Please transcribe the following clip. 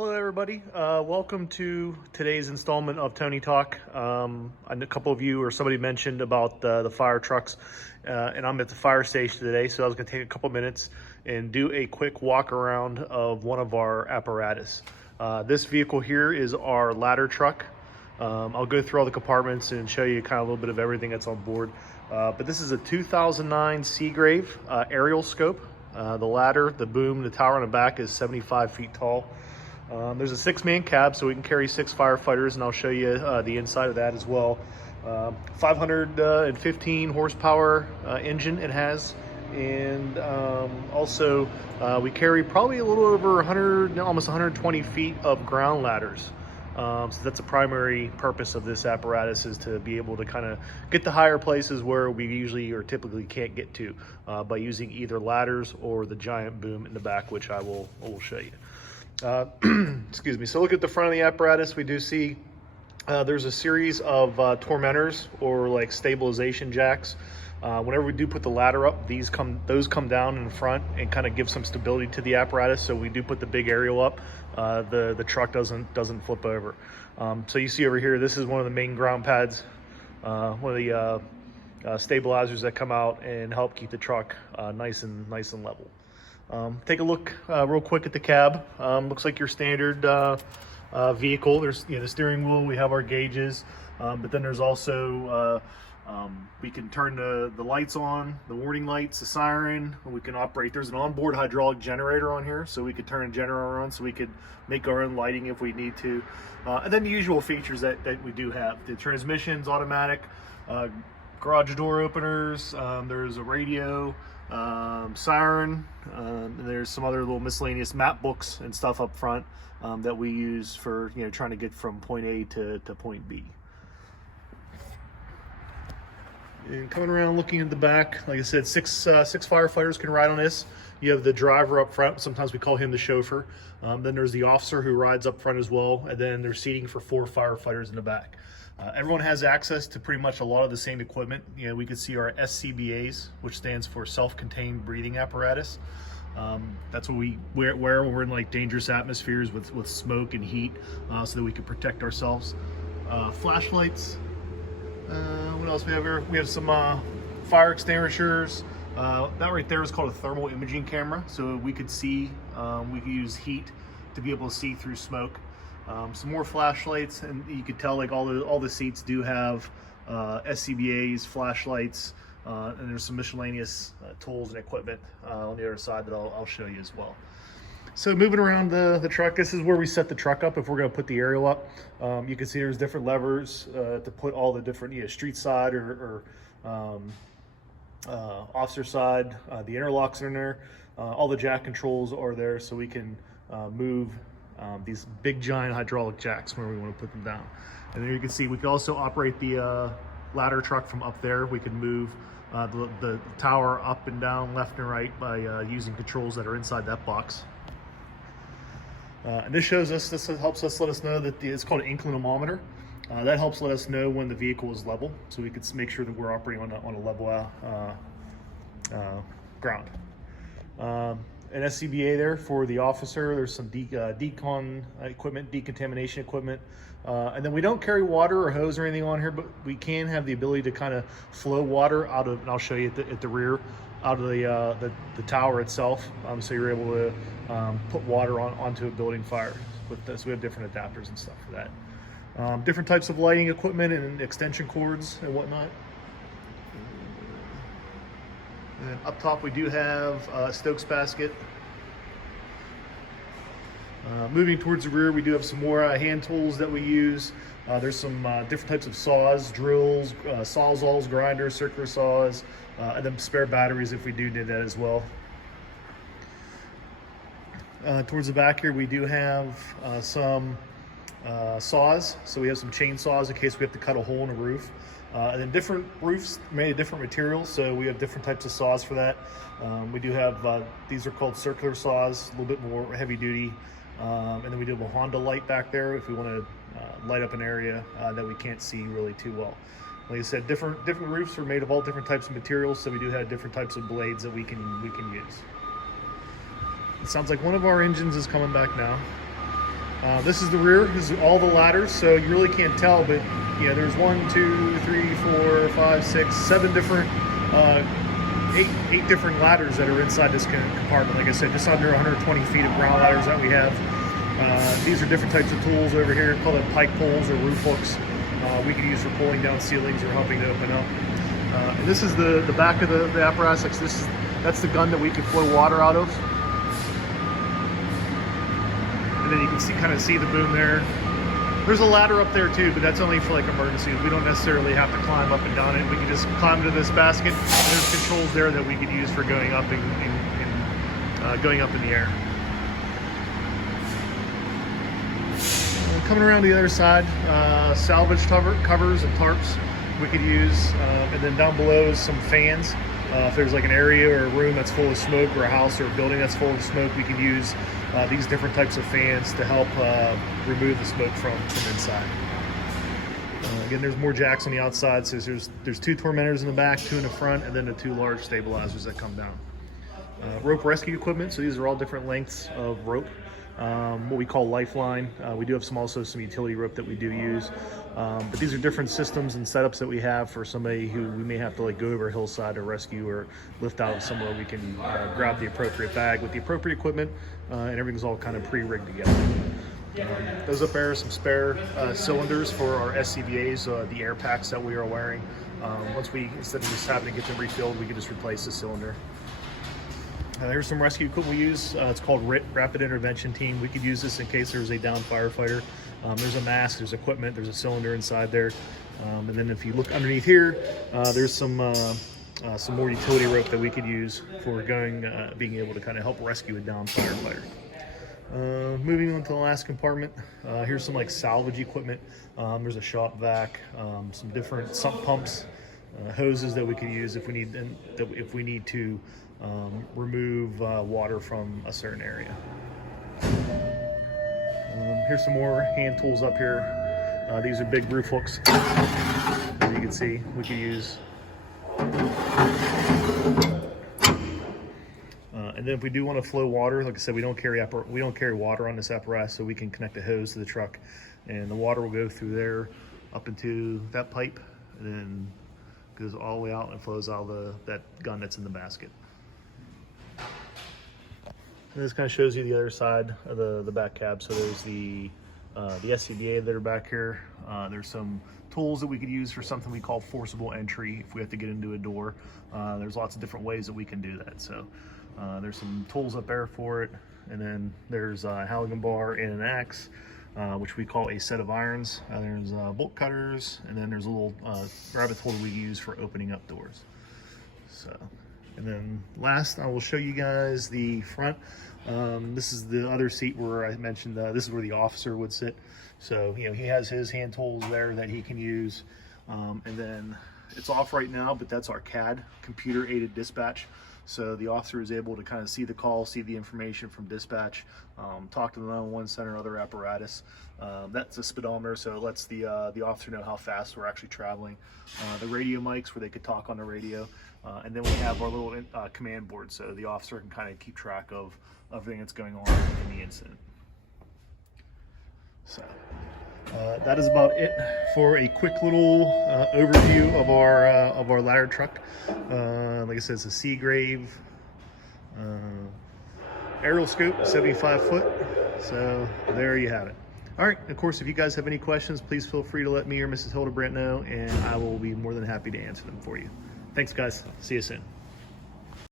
Hello, everybody. Welcome to today's installment of Tony Talk. A couple of you or somebody mentioned about the fire trucks, and I'm at the fire station today, so I was going to take a couple minutes and do a quick walk around of one of our apparatus. This vehicle here is our ladder truck. I'll go through all the compartments and show you kind of a little bit of everything that's on board. But this is a 2009 Seagrave aerial scope. The ladder, the boom, the tower on the back is 75 feet tall. There's a 6-man cab, so we can carry 6 firefighters, and I'll show you the inside of that as well. 515 horsepower engine it has, and also we carry probably a little over 100, almost 120 feet of ground ladders. So that's a primary purpose of this apparatus, is to be able to kind of get to higher places where we usually or typically can't get to by using either ladders or the giant boom in the back, which I will show you. Excuse me. So look at the front of the apparatus. We do see there's a series of tormentors, or like stabilization jacks. Whenever we do put the ladder up, those come down in front and kind of give some stability to the apparatus. So we do put the big aerial up. The truck doesn't flip over. So you see over here, this is one of the main ground pads, one of the stabilizers that come out and help keep the truck nice and level. Take a look real quick at the cab. Looks like your standard vehicle. There's the steering wheel. We have our gauges, but then there's also we can turn the lights on, the warning lights, the siren. We can operate. There's an onboard hydraulic generator on here, so we could turn a generator on, so we could make our own lighting if we need to. And then the usual features that we do have: the transmission's automatic, garage door openers. There's a radio. Siren, and there's some other little miscellaneous map books and stuff up front that we use for trying to get from point A to point B. And coming around looking at the back, like I said, six firefighters can ride on this. You have the driver up front. Sometimes we call him the chauffeur. Then there's the officer who rides up front as well, and then there's seating for 4 firefighters in the back. Everyone has access to pretty much a lot of the same equipment. We can see our SCBAs, which stands for self-contained breathing apparatus. That's what we wear when we're in like dangerous atmospheres with smoke and heat, so that we can protect ourselves. Flashlights. What else we have here? We have some fire extinguishers. That right there is called a thermal imaging camera, so we could see. We could use heat to be able to see through smoke. Some more flashlights, and you could tell like all the seats do have SCBAs, flashlights, and there's some miscellaneous tools and equipment on the other side that I'll show you as well. So moving around the truck, this is where we set the truck up if we're going to put the aerial up. You can see there's different levers to put all the different street side or officer side. The interlocks are in there. All the jack controls are there, so we can move these big giant hydraulic jacks where we want to put them down. And then you can see we can also operate the ladder truck from up there. We can move the tower up and down, left and right, by using controls that are inside that box. And this helps us let us know that it's called an inclinometer. That helps let us know when the vehicle is level, so we can make sure that we're operating on a level ground. An SCBA there for the officer. There's some decon equipment, decontamination equipment. And then we don't carry water or hose or anything on here, but we can have the ability to kind of flow water out of, and I'll show you at the rear, out of the tower itself. So you're able to put water onto a building fire with this. We have different adapters and stuff for that. Different types of lighting equipment and extension cords and whatnot. And up top we do have a Stokes basket. Moving towards the rear, we do have some more hand tools that we use. There's some different types of saws, drills, sawzalls, grinders, circular saws, and then spare batteries if we do need that as well. Towards the back here, we do have some saws. So we have some chainsaws in case we have to cut a hole in a roof. And then different roofs made of different materials, so we have different types of saws for that. We do have, these are called circular saws, a little bit more heavy duty. And then we do have a Honda light back there if we want to light up an area that we can't see really too well. Like I said, different roofs are made of all different types of materials, so we do have different types of blades that we can use. It sounds like one of our engines is coming back now. This is the rear. This is all the ladders, so you really can't tell, but there's 1, 2, 3, 4, 5, 6, 7 different, eight different ladders that are inside this compartment. Like I said, just under 120 feet of ground ladders that we have. These are different types of tools over here, called it pike poles or roof hooks. We can use for pulling down ceilings or helping to open up. And this is the back of the apparatus. That's the gun that we can flow water out of. And then you can kind of see the boom there. There's a ladder up there too, but that's only for like emergencies. We don't necessarily have to climb up and down it. We can just climb into this basket. And there's controls there that we could use for going up and going up in the air. Coming around the other side, salvage covers and tarps we could use, and then down below is some fans. If there's like an area or a room that's full of smoke, or a house or a building that's full of smoke, we can use these different types of fans to help remove the smoke from inside. Again, there's more jacks on the outside, so there's 2 tormentors in the back, 2 in the front, and then the 2 large stabilizers that come down. Rope rescue equipment, so these are all different lengths of rope. What we call lifeline. We do have also some utility rope that we do use, but these are different systems and setups that we have for somebody who we may have to like go over a hillside to rescue or lift out somewhere. We can grab the appropriate bag with the appropriate equipment, and everything's all kind of pre-rigged together. Those up there are some spare cylinders for our SCBAs, the air packs that we are wearing. Instead of just having to get them refilled, we can just replace the cylinder. Here's some rescue equipment we use. It's called RIT, Rapid Intervention Team. We could use this in case there's a downed firefighter. There's a mask, there's equipment, there's a cylinder inside there. And then if you look underneath here, there's some more utility rope that we could use for being able to kind of help rescue a downed firefighter. Moving on to the last compartment, here's some like salvage equipment. There's a shop vac, some different sump pumps, hoses that we could use if we need to remove water from a certain area. Here's some more hand tools up here. These are big roof hooks. As you can see, we could use. And then if we do want to flow water, like I said, we don't carry water on this apparatus, so we can connect a hose to the truck, and the water will go through there up into that pipe, and then goes all the way out and flows out of that gun that's in the basket. And this kind of shows you the other side of the back cab. So there's the SCBA that are back here. There's some tools that we could use for something we call forcible entry if we have to get into a door. There's lots of different ways that we can do that. So there's some tools up there for it. And then there's a Halligan bar and an axe, which we call a set of irons. There's bolt cutters, and then there's a little rabbit hole we use for opening up doors. So. And then last, I will show you guys the front. This is the other seat where I mentioned this is where the officer would sit. So, he has his hand tools there that he can use. And then it's off right now, but that's our CAD, computer aided dispatch. So the officer is able to kind of see the call, see the information from dispatch, talk to the 911 center, other apparatus. That's a speedometer, so it lets the officer know how fast we're actually traveling. The radio mics where they could talk on the radio. And then we have our little command board, so the officer can kind of keep track of everything that's going on in the incident. So that is about it for a quick little overview of our ladder truck. Like I said, it's a Seagrave aerial scope, 75 foot. So there you have it. All right, of course, if you guys have any questions, please feel free to let me or Mrs. Hildebrandt know, and I will be more than happy to answer them for you. Thanks, guys. See you soon.